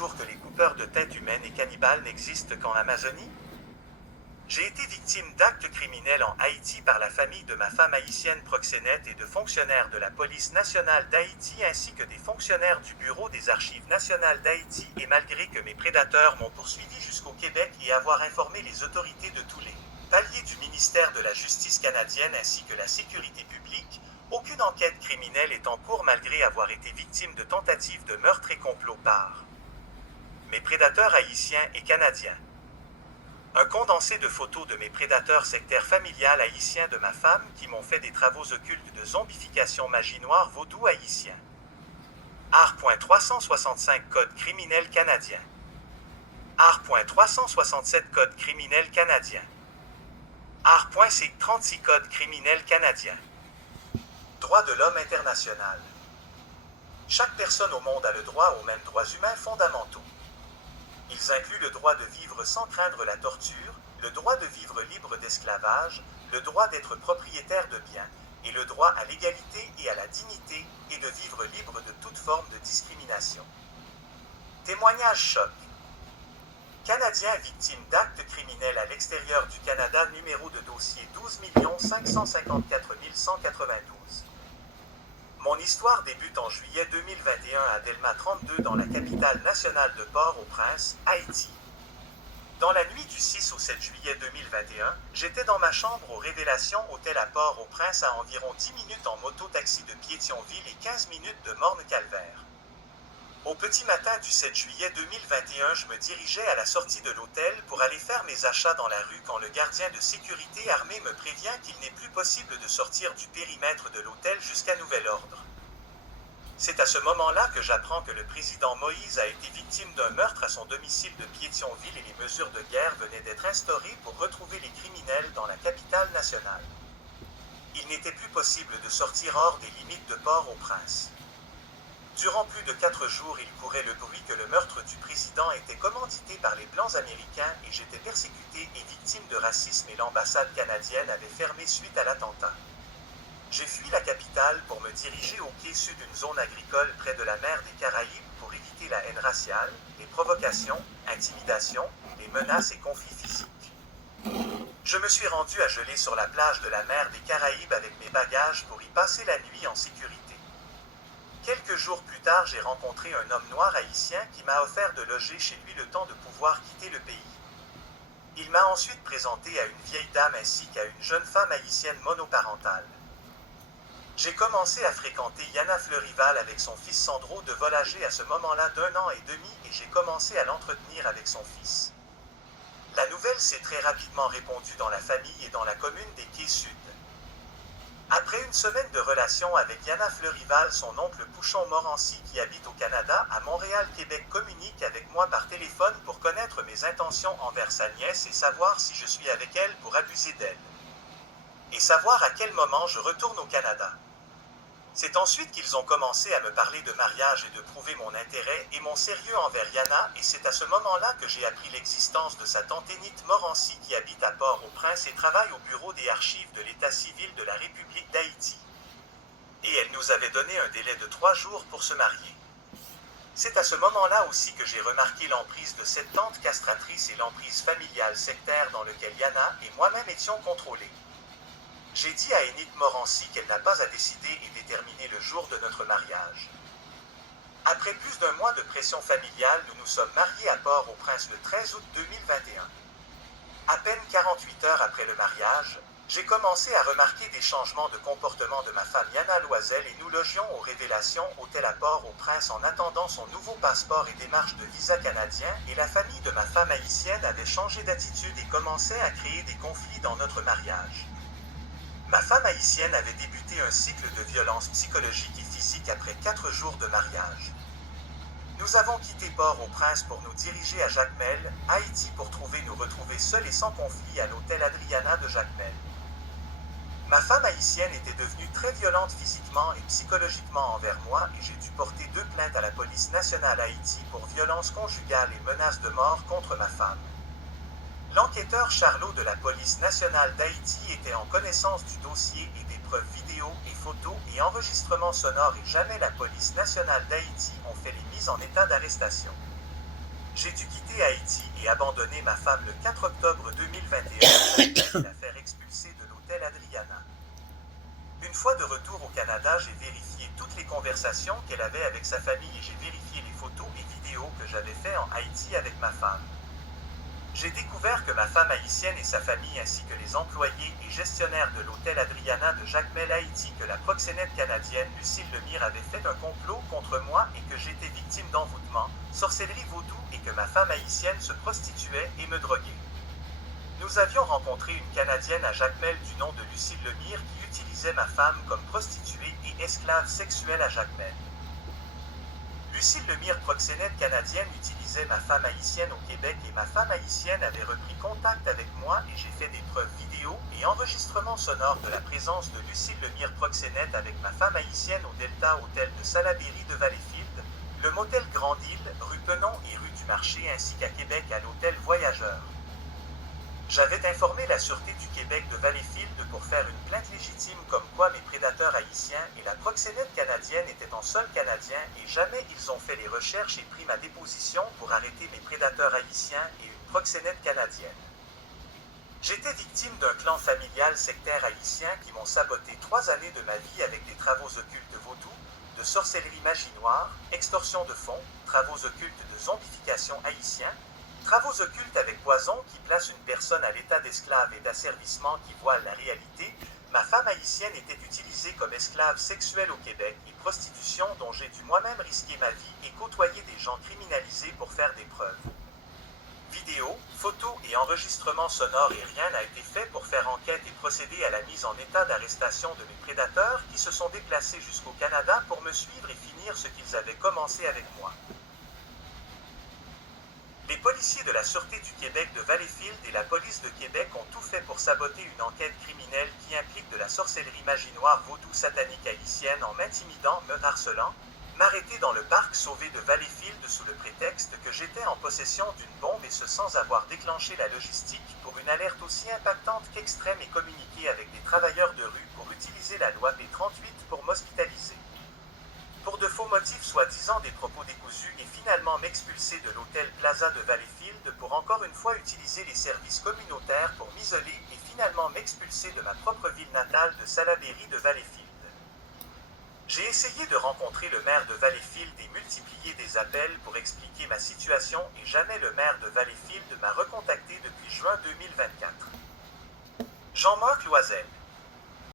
toujours que les coupeurs de têtes humaines et cannibales n'existent qu'en Amazonie? J'ai été victime d'actes criminels en Haïti par la famille de ma femme haïtienne proxénète et de fonctionnaires de la police nationale d'Haïti ainsi que des fonctionnaires du Bureau des archives nationales d'Haïti et malgré que mes prédateurs m'ont poursuivi jusqu'au Québec et avoir informé les autorités de tous les paliers du ministère de la Justice canadienne ainsi que la sécurité publique, aucune enquête criminelle est en cours malgré avoir été victime de tentatives de meurtre et complot par mes prédateurs haïtiens et canadiens. Un condensé de photos de mes prédateurs sectaires familiales haïtiens de ma femme qui m'ont fait des travaux occultes de zombification magie noire vaudou haïtien. Art.365 Code criminel canadien. Art.367 Code criminel canadien. Art.C36 Code criminel canadien. Droit de l'homme international. Chaque personne au monde a le droit aux mêmes droits humains fondamentaux. Ils incluent le droit de vivre sans craindre la torture, le droit de vivre libre d'esclavage, le droit d'être propriétaire de biens, et le droit à l'égalité et à la dignité, et de vivre libre de toute forme de discrimination. Témoignage choc. Canadiens victimes d'actes criminels à l'extérieur du Canada, numéro de dossier 12 554 192. Mon histoire débute en juillet 2021 à Delma 32 dans la capitale nationale de Port-au-Prince, Haïti. Dans la nuit du 6 au 7 juillet 2021, j'étais dans ma chambre aux Révélations Hôtel à Port-au-Prince à environ 10 minutes en moto-taxi de Pétionville et 15 minutes de Morne-Calvaire. Au petit matin du 7 juillet 2021, je me dirigeais à la sortie de l'hôtel pour aller faire mes achats dans la rue quand le gardien de sécurité armé me prévient qu'il n'est plus possible de sortir du périmètre de l'hôtel jusqu'à nouvel ordre. C'est à ce moment-là que j'apprends que le président Moïse a été victime d'un meurtre à son domicile de Pétionville et les mesures de guerre venaient d'être instaurées pour retrouver les criminels dans la capitale nationale. Il n'était plus possible de sortir hors des limites de Port-au-Prince. Durant plus de 4 jours, il courait le bruit que le meurtre du président était commandité par les Blancs américains et j'étais persécuté et victime de racisme et l'ambassade canadienne avait fermé suite à l'attentat. J'ai fui la capitale pour me diriger au quai sud d'une zone agricole près de la mer des Caraïbes pour éviter la haine raciale, les provocations, intimidations, les menaces et conflits physiques. Je me suis rendu à geler sur la plage de la mer des Caraïbes avec mes bagages pour y passer la nuit en sécurité. Quelques jours plus tard, j'ai rencontré un homme noir haïtien qui m'a offert de loger chez lui le temps de pouvoir quitter le pays. Il m'a ensuite présenté à une vieille dame ainsi qu'à une jeune femme haïtienne monoparentale. J'ai commencé à fréquenter Yana Fleurival avec son fils Sandro de vol âgé à ce moment-là d'1 an et demi et j'ai commencé à l'entretenir avec son fils. La nouvelle s'est très rapidement répandue dans la famille et dans la commune des Quais Sud. Après une semaine de relations avec Yana Fleurival, son oncle Pouchon Morancy qui habite au Canada, à Montréal, Québec, communique avec moi par téléphone pour connaître mes intentions envers sa nièce et savoir si je suis avec elle pour abuser d'elle. Et savoir à quel moment je retourne au Canada. C'est ensuite qu'ils ont commencé à me parler de mariage et de prouver mon intérêt et mon sérieux envers Yana et c'est à ce moment-là que j'ai appris l'existence de sa tante Enith Morancy qui habite à Port-au-Prince et travaille au bureau des archives de l'État civil de la République d'Haïti. Et elle nous avait donné un délai de 3 jours pour se marier. C'est à ce moment-là aussi que j'ai remarqué l'emprise de cette tante castratrice et l'emprise familiale sectaire dans lequel Yana et moi-même étions contrôlés. J'ai dit à Enith Morancy qu'elle n'a pas à décider et déterminer le jour de notre mariage. Après plus d'1 mois de pression familiale, nous nous sommes mariés à Port-au-Prince le 13 août 2021. À peine 48 heures après le mariage, j'ai commencé à remarquer des changements de comportement de ma femme Yana Loisel et nous logions aux Révélations Hôtel à Port-au-Prince en attendant son nouveau passeport et démarche de visa canadien et la famille de ma femme haïtienne avait changé d'attitude et commençait à créer des conflits dans notre mariage. Ma femme haïtienne avait débuté un cycle de violence psychologique et physique après 4 jours de mariage. Nous avons quitté Port-au-Prince pour nous diriger à Jacmel, Haïti pour nous retrouver seuls et sans conflit à l'hôtel Adriana de Jacmel. Ma femme haïtienne était devenue très violente physiquement et psychologiquement envers moi et j'ai dû porter 2 plaintes à la police nationale Haïti pour violence conjugale et menaces de mort contre ma femme. L'enquêteur Charlot de la police nationale d'Haïti était en connaissance du dossier et des preuves vidéo et photos et enregistrements sonores et jamais la police nationale d'Haïti ont fait les mises en état d'arrestation. J'ai dû quitter Haïti et abandonner ma femme le 4 octobre 2021 et la faire expulser de l'hôtel Adriana. Une fois de retour au Canada, j'ai vérifié toutes les conversations qu'elle avait avec sa famille et j'ai vérifié les photos et vidéos que j'avais fait en Haïti avec ma femme. J'ai découvert que ma femme haïtienne et sa famille ainsi que les employés et gestionnaires de l'hôtel Adriana de Jacmel Haïti que la proxénète canadienne Lucille Lemire avait fait un complot contre moi et que j'étais victime d'envoûtement, sorcellerie vaudou et que ma femme haïtienne se prostituait et me droguait. Nous avions rencontré une Canadienne à Jacmel du nom de Lucille Lemire qui utilisait ma femme comme prostituée et esclave sexuelle à Jacmel. Lucille Lemire, proxénète canadienne, utilisait ma femme haïtienne au Québec et ma femme haïtienne avait repris contact avec moi et j'ai fait des preuves vidéo et enregistrements sonores de la présence de Lucille Lemire, proxénète avec ma femme haïtienne au Delta Hôtel de Salaberry de Valleyfield, le motel Grande-Île, rue Penon et rue du Marché ainsi qu'à Québec à l'hôtel Voyageur. J'avais informé la Sûreté du Québec de Valleyfield pour faire une plainte légitime comme quoi mes prédateurs haïtiens et la proxénète canadienne étaient en sol canadien et jamais ils ont fait les recherches et pris ma déposition pour arrêter mes prédateurs haïtiens et une proxénète canadienne. J'étais victime d'un clan familial sectaire haïtien qui m'ont saboté 3 années de ma vie avec des travaux occultes vaudous, de sorcellerie magie noire, extorsion de fonds, travaux occultes de zombification haïtien, travaux occultes avec poison qui placent une personne à l'état d'esclave et d'asservissement qui voile la réalité, ma femme haïtienne était utilisée comme esclave sexuelle au Québec et prostitution dont j'ai dû moi-même risquer ma vie et côtoyer des gens criminalisés pour faire des preuves. Vidéos, photos et enregistrements sonores et rien n'a été fait pour faire enquête et procéder à la mise en état d'arrestation de mes prédateurs qui se sont déplacés jusqu'au Canada pour me suivre et finir ce qu'ils avaient commencé avec moi. Les policiers de la Sûreté du Québec de Valleyfield et la police de Québec ont tout fait pour saboter une enquête criminelle qui implique de la sorcellerie magie noire vaudou satanique haïtienne en m'intimidant, me harcelant, m'arrêter dans le parc sauvé de Valleyfield sous le prétexte que j'étais en possession d'une bombe et ce sans avoir déclenché la logistique pour une alerte aussi impactante qu'extrême et communiquer avec des travailleurs de rue pour utiliser la loi P38 pour m'hospitaliser. Pour de faux motifs soi-disant des propos décousus et finalement m'expulser de l'hôtel Plaza de Valleyfield pour encore une fois utiliser les services communautaires pour m'isoler et finalement m'expulser de ma propre ville natale de Salaberry de Valleyfield. J'ai essayé de rencontrer le maire de Valleyfield et multiplier des appels pour expliquer ma situation et jamais le maire de Valleyfield m'a recontacté depuis juin 2024. Jean-Marc Loisel.